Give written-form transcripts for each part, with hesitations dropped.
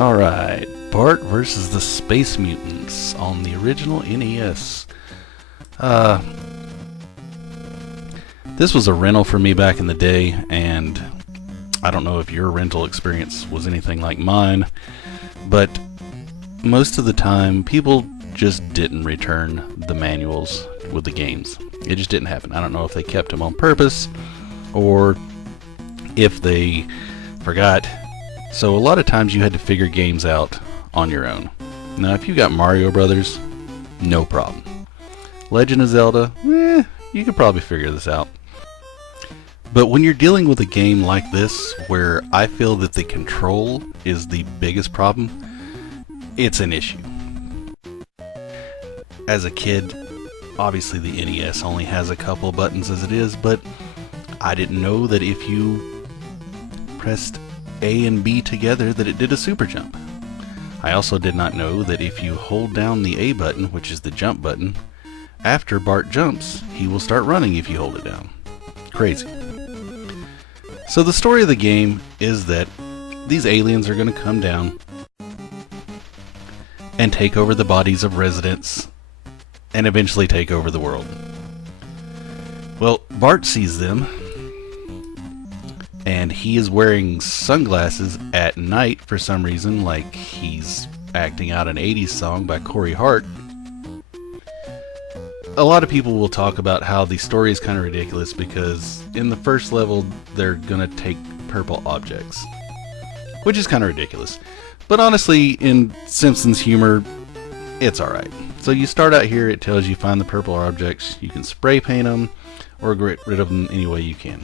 Alright, Bart versus the Space Mutants on the original NES. This was a rental for me back in the day, and I don't know if your rental experience was anything like mine, but most of the time people just didn't return the manuals with the games. It just didn't happen. I don't know if they kept them on purpose or if they forgot. So a lot of times you had to figure games out on your own. Now if you got Mario Brothers, no problem. Legend of Zelda, you could probably figure this out. But when you're dealing with a game like this, where I feel that the control is the biggest problem, it's an issue. As a kid, obviously the NES only has a couple buttons as it is, but I didn't know that if you pressed A and B together that it did a super jump. I also did not know that if you hold down the A button, which is the jump button, after Bart jumps, he will start running if you hold it down. Crazy. So the story of the game is that these aliens are going to come down and take over the bodies of residents and eventually take over the world. Well, Bart sees them, and he is wearing sunglasses at night for some reason, like he's acting out an 80s song by Corey Hart. A lot of people will talk about how the story is kind of ridiculous because in the first level they're gonna take purple objects, which is kind of ridiculous. But honestly, in Simpsons humor, it's alright. So you start out here, it tells you find the purple objects, you can spray paint them or get rid of them any way you can.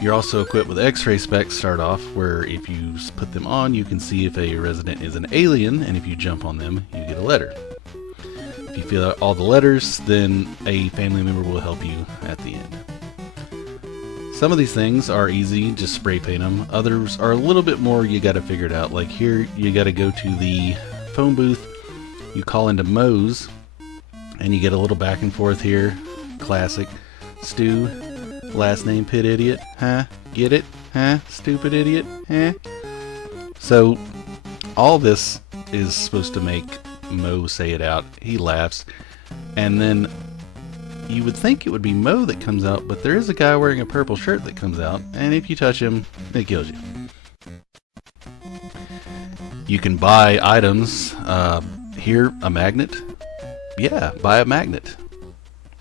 You're also equipped with X-ray specs start off, where if you put them on, you can see if a resident is an alien, and if you jump on them, you get a letter. If you fill out all the letters, then a family member will help you at the end. Some of these things are easy, just spray paint them. Others are a little bit more, you gotta figure it out. Like here, you gotta go to the phone booth, you call into Moe's, and you get a little back and forth here. Classic. Stu. Last name Pit Idiot, huh? Get it? Huh? Stupid idiot, huh? So, all this is supposed to make Moe say it out. He laughs. And then, you would think it would be Moe that comes out, but there is a guy wearing a purple shirt that comes out, and if you touch him, it kills you. You can buy items. Here, a magnet. Yeah, buy a magnet.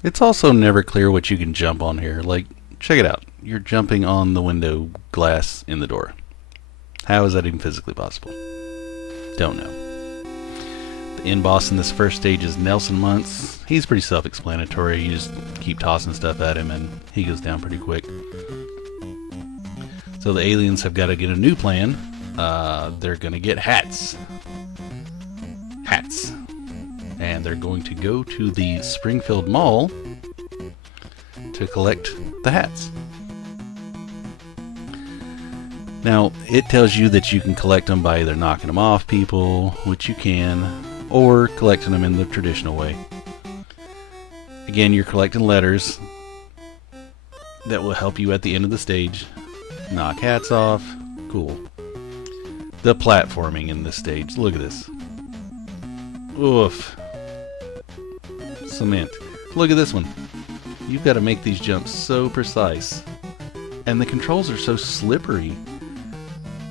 It's also never clear what you can jump on here. Like, check it out. You're jumping on the window glass in the door. How is that even physically possible? Don't know. The end boss in this first stage is Nelson Muntz. He's pretty self-explanatory. You just keep tossing stuff at him and he goes down pretty quick. So the aliens have got to get a new plan. They're going to get hats. Hats. And they're going to go to the Springfield Mall to collect the hats. Now, it tells you that you can collect them by either knocking them off people, which you can, or collecting them in the traditional way. Again, you're collecting letters that will help you at the end of the stage. Knock hats off. Cool. The platforming in this stage. Look at this. Oof. Cement. Look at this one. You've got to make these jumps so precise. And the controls are so slippery.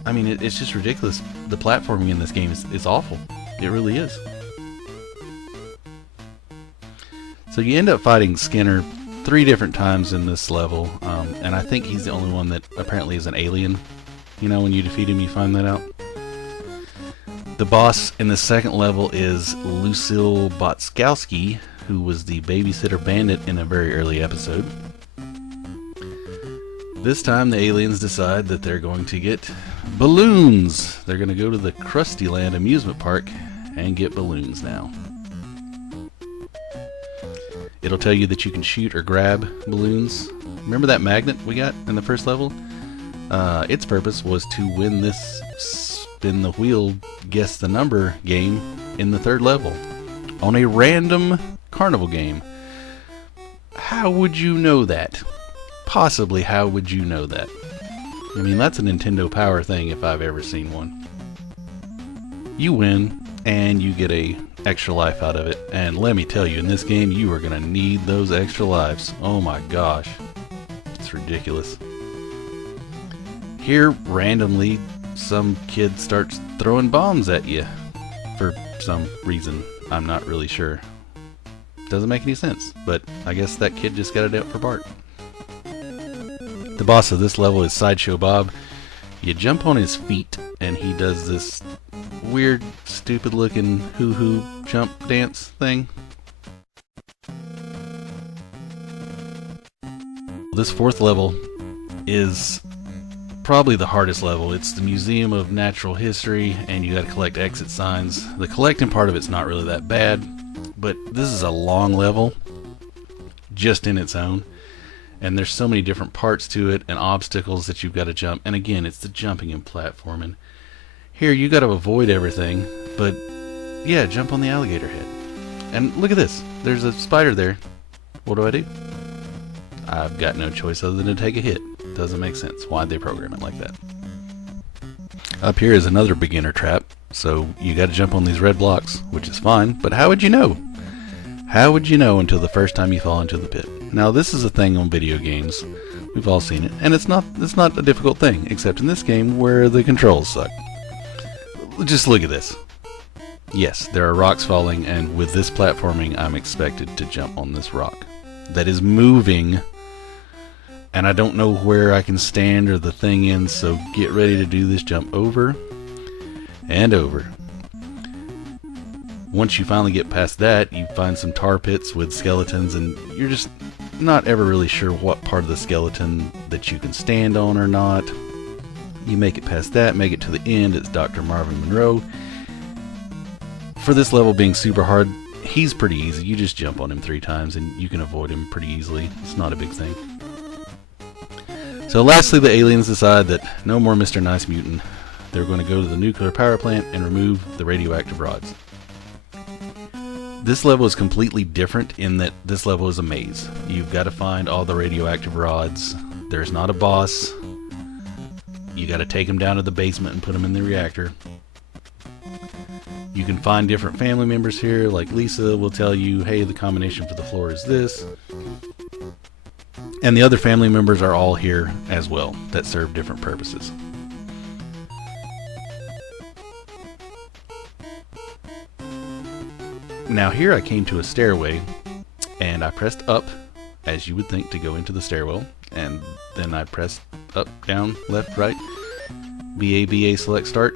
I mean, it's just ridiculous. The platforming in this game is awful. It really is. So you end up fighting Skinner 3 different times in this level. And I think he's the only one that apparently is an alien. You know, when you defeat him, you find that out. The boss in the second level is Lucille Botskowski, who was the babysitter bandit in a very early episode. This time the aliens decide that they're going to get balloons. They're going to go to the Krusty Land amusement park and get balloons now. It'll tell you that you can shoot or grab balloons. Remember that magnet we got in the first level? Its purpose was to win this spin the wheel, guess the number game in the third level on a random carnival game. How would you know that? Possibly, how would you know that? I mean, that's a Nintendo Power thing if I've ever seen one. You win, and you get a extra life out of it. And let me tell you, in this game, you are gonna need those extra lives. Oh my gosh, it's ridiculous. Here, randomly, some kid starts throwing bombs at you for some reason. I'm not really sure. Doesn't make any sense, but I guess that kid just got it out for Bart. The boss of this level is Sideshow Bob. You jump on his feet, and he does this weird, stupid looking hoo-hoo jump dance thing. This fourth level is probably the hardest level. It's the Museum of Natural History, and you gotta collect exit signs. The collecting part of it's not really that bad, but this is a long level just in its own, and there's so many different parts to it and obstacles that you've got to jump. And again, it's the jumping and platforming. Here you got to avoid everything, but yeah, jump on the alligator head. And look at this, there's a spider there. What do? I've got no choice other than to take a hit. Doesn't make sense. Why'd they program it like that? Up here is another beginner trap, so you got to jump on these red blocks, which is fine, but how would you know? How would you know until the first time you fall into the pit? Now this is a thing on video games. We've all seen it, and it's not a difficult thing, except in this game where the controls suck. Just look at this. Yes, there are rocks falling, and with this platforming, I'm expected to jump on this rock that is moving, and I don't know where I can stand or the thing ends, so get ready to do this jump over and over. Once you finally get past that, you find some tar pits with skeletons, and you're just not ever really sure what part of the skeleton that you can stand on or not. You make it past that, make it to the end. It's Dr. Marvin Monroe. For this level being super hard, he's pretty easy. You just jump on him 3 times and you can avoid him pretty easily. It's not a big thing. So lastly, the aliens decide that no more Mr. Nice Mutant. They're going to go to the nuclear power plant and remove the radioactive rods. This level is completely different in that this level is a maze. You've got to find all the radioactive rods. There's not a boss. You got to take them down to the basement and put them in the reactor. You can find different family members here, like Lisa will tell you, hey, the combination for the floor is this. And the other family members are all here as well, that serve different purposes. Now here I came to a stairway, and I pressed up, as you would think, to go into the stairwell, and then I pressed up, down, left, right, BA, select, start.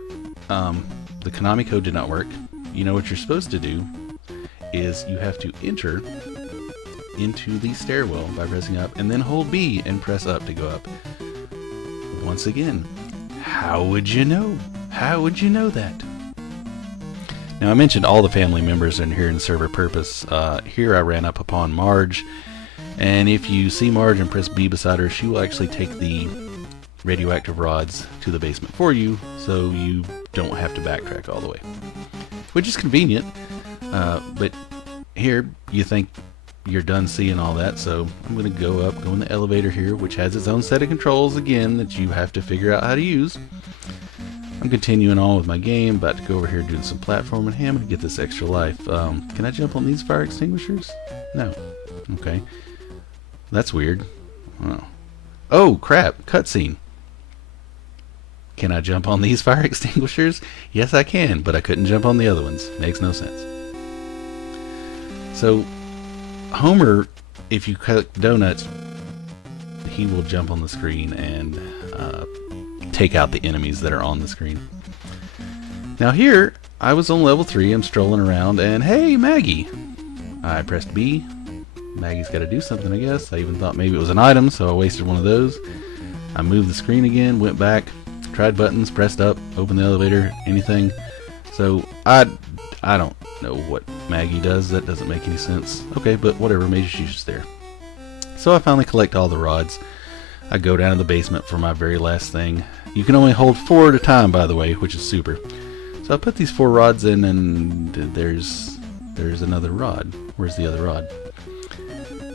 The Konami code did not work. You know what you're supposed to do is you have to enter into the stairwell by pressing up, and then hold B and press up to go up. Once again, how would you know? How would you know that? Now I mentioned all the family members are here in server purpose. Here I ran up upon Marge, and if you see Marge and press B beside her, she will actually take the radioactive rods to the basement for you, so you don't have to backtrack all the way, which is convenient. But here you think you're done seeing all that, so I'm going to go in the elevator here, which has its own set of controls again that you have to figure out how to use. I'm continuing on with my game, about to go over here doing some platforming. Hey, I'm going to get this extra life. Can I jump on these fire extinguishers? No. Okay. That's weird. Oh crap, cutscene. Can I jump on these fire extinguishers? Yes, I can, but I couldn't jump on the other ones. Makes no sense. So, Homer, if you collect donuts, he will jump on the screen and take out the enemies that are on the screen. Now here, I was on level 3, I'm strolling around, and hey, Maggie! I pressed B. Maggie's got to do something, I guess. I even thought maybe it was an item, so I wasted one of those. I moved the screen again, went back, tried buttons, pressed up, opened the elevator, anything. So I don't know what Maggie does. That doesn't make any sense. Okay, but whatever, maybe she's just there. So I finally collect all the rods. I go down to the basement for my very last thing. You can only hold 4 at a time, by the way, which is super. So I put these 4 rods in, and there's another rod. Where's the other rod?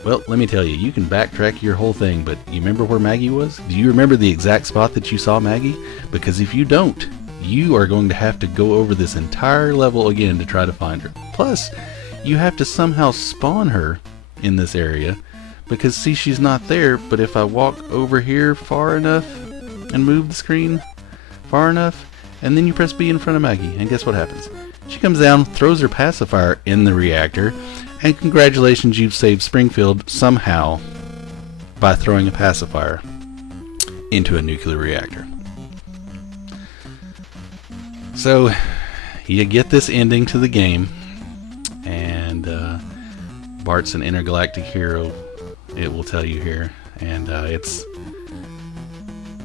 Well, let me tell you, you can backtrack your whole thing, but you remember where Maggie was? Do you remember the exact spot that you saw Maggie? Because if you don't, you are going to have to go over this entire level again to try to find her. Plus, you have to somehow spawn her in this area, because see, she's not there, but if I walk over here far enough and move the screen far enough, and then you press B in front of Maggie, and guess what happens? She comes down, throws her pacifier in the reactor, and congratulations, you've saved Springfield somehow by throwing a pacifier into a nuclear reactor. So you get this ending to the game, and Bart's an intergalactic hero, it will tell you here, and it's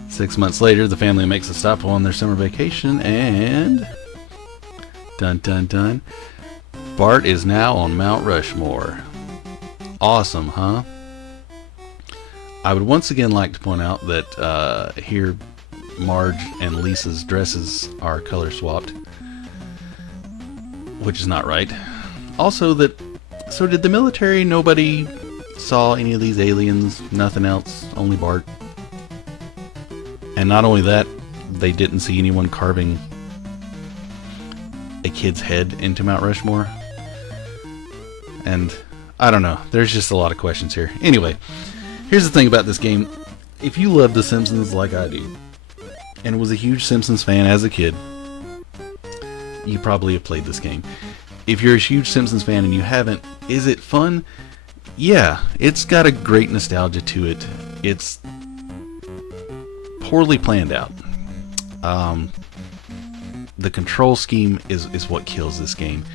6 months later. The family makes a stop on their summer vacation, and dun dun dun, Bart is now on Mount Rushmore. Awesome, huh? I would once again like to point out that here Marge and Lisa's dresses are color swapped, which is not right. Also, so did the military, nobody saw any of these aliens, nothing else, only Bart? And not only that, they didn't see anyone carving a kid's head into Mount Rushmore. And I don't know, there's just a lot of questions here. Anyway, here's the thing about this game. If you love The Simpsons like I do, and was a huge Simpsons fan as a kid, you probably have played this game. If you're a huge Simpsons fan and you haven't, is it fun? Yeah, it's got a great nostalgia to it. It's poorly planned out. The control scheme is what kills this game.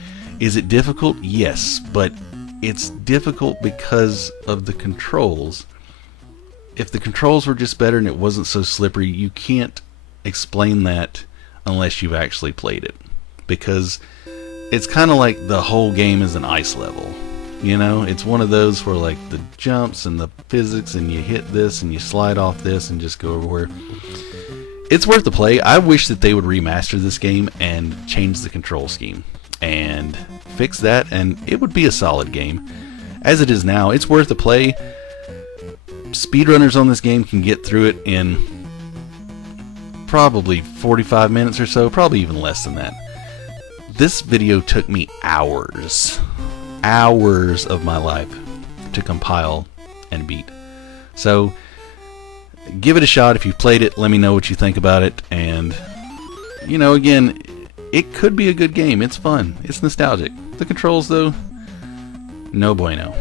Is it difficult? Yes, but it's difficult because of the controls. If the controls were just better and it wasn't so slippery, you can't explain that unless you've actually played it, because it's kind of like the whole game is an ice level. You know, it's one of those where like the jumps and the physics, and you hit this and you slide off this and just go everywhere. It's worth the play. I wish that they would remaster this game and change the control scheme and fix that, and it would be a solid game. As it is now, it's worth the play. Speedrunners on this game can get through it in probably 45 minutes or so, probably even less than that. This video took me hours of my life to compile and beat. So give it a shot if you've played it. Let me know what you think about it. And you know, again, it could be a good game. It's fun. It's nostalgic. The controls, though, no bueno.